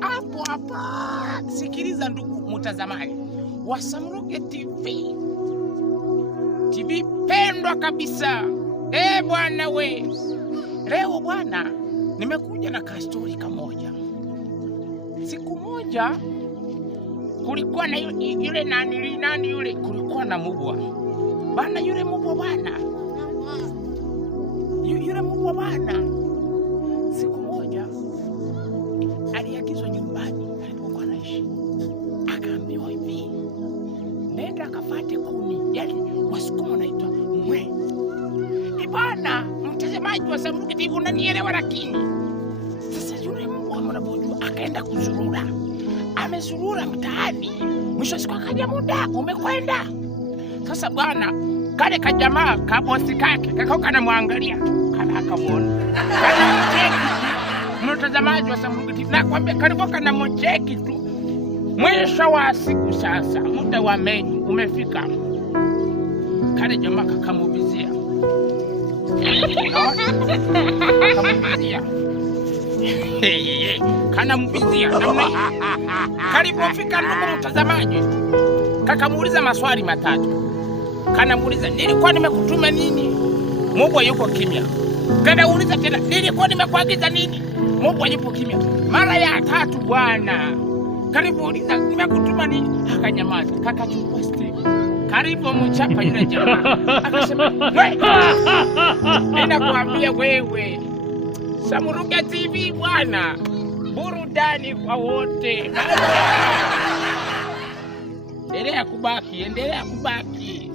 Hapo hapa. Sikiliza ndugu mtazamaji wa Samruge TV. TV pendwa kabisa. Bwana we. Leo bwana nimekuja na kastori kamoja. Siku moja kulikuwa na yule nani yule, kulikuwa na mbwa. Bana yule mbwa bwana. Yule mbwa bwana. Siku moja aliagizwa nyumbani alipokuwa anaishi. Akaambiwa hivi, nenda kafate kuni. Yaani Wasukuma wanaitwa mwe. Bana mtazamaji wa Samruge TV unanielewa, lakini sasa yule mbwa mnapojua akaenda kuzurura. Amezurura mtaani. Mwisho siku akaja muda umekwenda. Sasa bwana kale kajamaa kabosi kake kakao anamwangalia kana akamuona. Kana mcheki. Mtazamaji wa Samruge TV nakwambia karibu kana mcheki tu. Mwisho wa siku sasa muda wa menyu umefika. Kale jamaa kakamuvizia. Kana mbizia namna hii. Kalipofika ndugu mtazamaji, kakamuuliza maswali matatu. Kanamuuliza, nilikuwa nimekutuma nini? Mbwa yuko kimya. Kanauliza tena, nilikuwa nimekuagiza nini? Mbwa yupo kimya. Mara ya tatu bwana. Kalimuuliza, nimekutuma nini? Akanyamaza. Kakachukua stick. Karibu mchapa yule jamaa. Akasema, "Wewe." Ninakuambia wewe. Samruge TV bwana. Burudani kwa wote. Endelea kubaki.